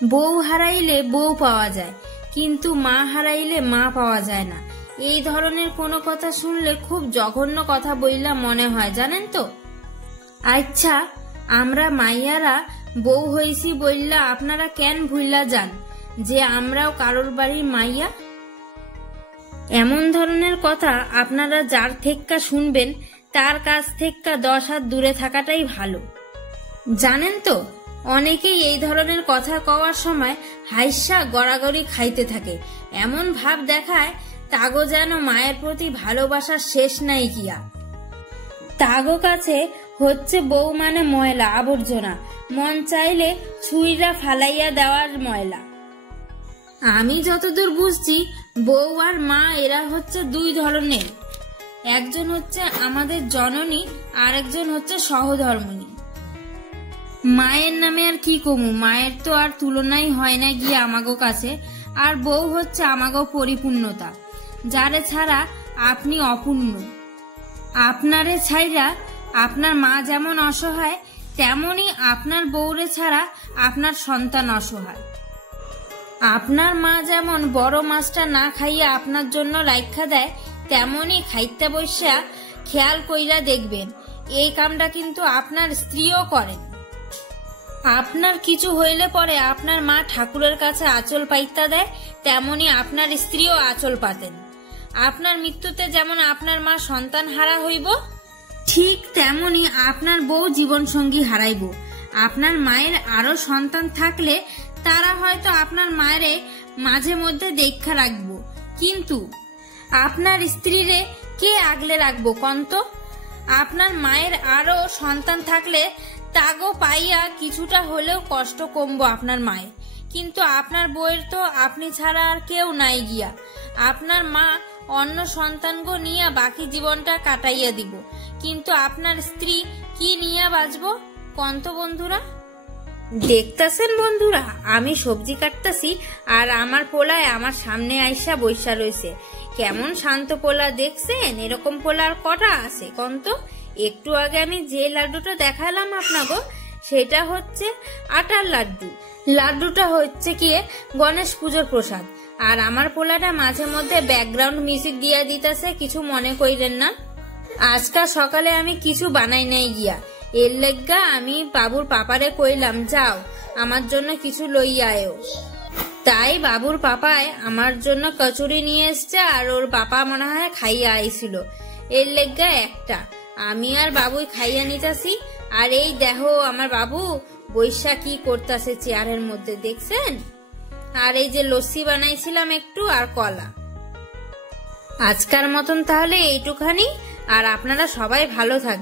বউ হারাইলে বউ পাওয়া যায়, কিন্তু মা হারাইলে মা পাওয়া যায় না। এই ধরনের কোনো কথা শুনলে খুব জঘন্য কথা বইলা মনে হয়, জানেন তো। আচ্ছা, আমরা মাইয়ারা বউ হইছি বইলা আপনারা কেন ভুইলা যান যে আমরাও কারোর বাড়ির মাইয়া? এমন ধরনের কথা আপনারা যার থেক্কা শুনবেন তার কাছ থেক্কা 10 হাত দূরে থাকাটাই ভালো। জানেন তো, অনেকেই এই ধরনের কথা কওয়ার সময় হাইসা গড়াগড়ি খাইতে থাকে, এমন ভাব দেখায় তাগো যেন মায়ের প্রতি ভালোবাসার শেষ নাই গিয়া। তাগো কাছে হচ্ছে বউ মানে ময়লা আবর্জনা, মন চাইলে ছুঁইরা ফালাইয়া দেওয়ার ময়লা। আমি যতদূর বুঝছি, বউ আর মা এরা হচ্ছে দুই ধরনের। একজন হচ্ছে আমাদের জননী, আর একজন হচ্ছে সহধর্মিণী। মায়ের নামে আর কি কমু, মায়ের তো আর তুলনাই হয় না গিয়ে আমাগো কাছে। আর বউ হচ্ছে আমাগো পরিপূর্ণতা, যারে ছাড়া আপনি অপূর্ণ। আপনারে ছাইরা আপনার মা যেমন অসহায়, তেমনি আপনার বউরে ছাড়া আপনার সন্তান অসহায়। আপনার মা যেমন বড় মাছটা না খাইয়া আপনার জন্য রাইখা দেয়, তেমনি খাইতে বসা খেয়াল কইরা দেখবেন এই কামটা কিন্তু আপনার স্ত্রীও করেন। আপনার কিছু হইলে পরে আপনার মা ঠাকুরের কাছে আঁচল পাইতা দেয়, তেমনি আপনার স্ত্রীও আঁচল পাতেন। আপনার মৃত্যুতে যেমন আপনার মা সন্তান হারা হইব, ঠিক তেমনি আপনার বউ জীবন সঙ্গী হারাইব। আপনার মায়ের আরো সন্তান থাকলে তারা হয়তো আপনার মায়েরে মাঝে মধ্যে দেখা রাখবো, কিন্তু আপনার স্ত্রীরে কে আগলে রাখবো কন্ত? আপনার মায়ের আরো সন্তান থাকলে তাগো পাইয়া কিছুটা হলেও কষ্ট কমবো আপনার মায়ের, কিন্তু আপনার বউয়ের তো আপনি ছাড়া আর কেউ নাই গিয়া। আপনার মা অন্য সন্তানগো নিয়া বাকি জীবনটা কাটাইয়া দিব, কিন্তু আপনার স্ত্রী কি নিয়া বাঁচবো কন্ত বন্ধুরা? দেখতাছেন বন্ধুরা, আমি সবজি কাটতাছি আর আমার পোলায় আমার সামনে আইসা বইসা রয়েছে। কেমন শান্ত পোলা দেখছেন? এরকম পোলা আর কটা আছে কন্ত? একটু আগে আমি যে লাড্ডুটা দেখালাম আপনাকে, সেটা হচ্ছে আটার লাড্ডু। লাড্ডুটা হচ্ছে কি গণেশ পুজোর প্রসাদ। আর আমার পোলাটা মাঝে মধ্যে ব্যাকগ্রাউন্ড মিউজিক দিয়া দিতেছে, কিছু মনে কইরেন না। আজকাল সকালে আমি কিছু বানাই নাই গিয়া, এর লেগা আমি বাবুর পাপারে কইলাম যাও আমার জন্য কিছু লইয়া আয়ো। তাই বাবুর পাপায় আমার জন্য কচুরি নিয়ে এসছে, আর ওর পাপা মনে হয় খাইয়া আইছিল। এর লেগা একটা আমি আর বাবুই খাইয়া নিতাছি। আর এই দেখো আমার বাবু বৈশা কি করতেছে চেয়ারের মধ্যে, দেখছেন? আর এই যে লস্যি বানাইছিলাম একটু, আর কলা। আজকার মতন তাহলে এইটুখানি, আর আপনারা সবাই ভালো থাকবেন।